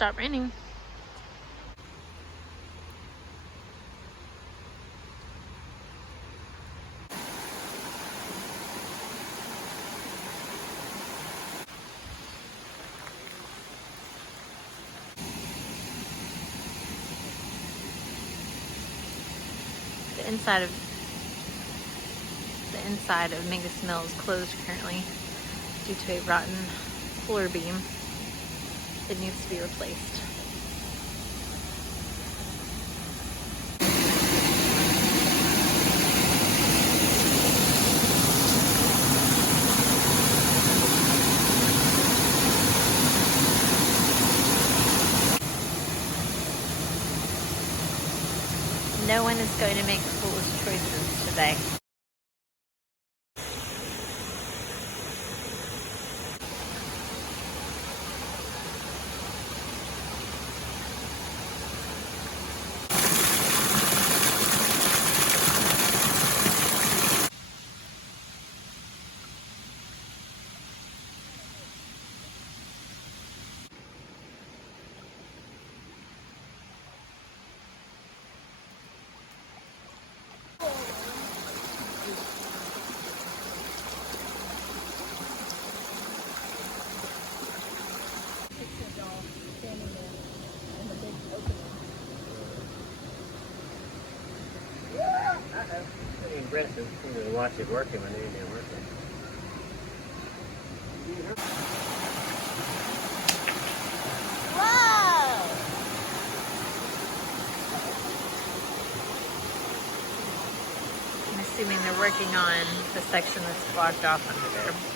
stopped raining. The inside of Mingus Mill is closed currently due to a rotten floor beam. It needs to be replaced. No one is going to make foolish choices today. Pretty impressive to watch it working when it ain't working. Whoa! I'm assuming they're working on the section that's blocked off under there.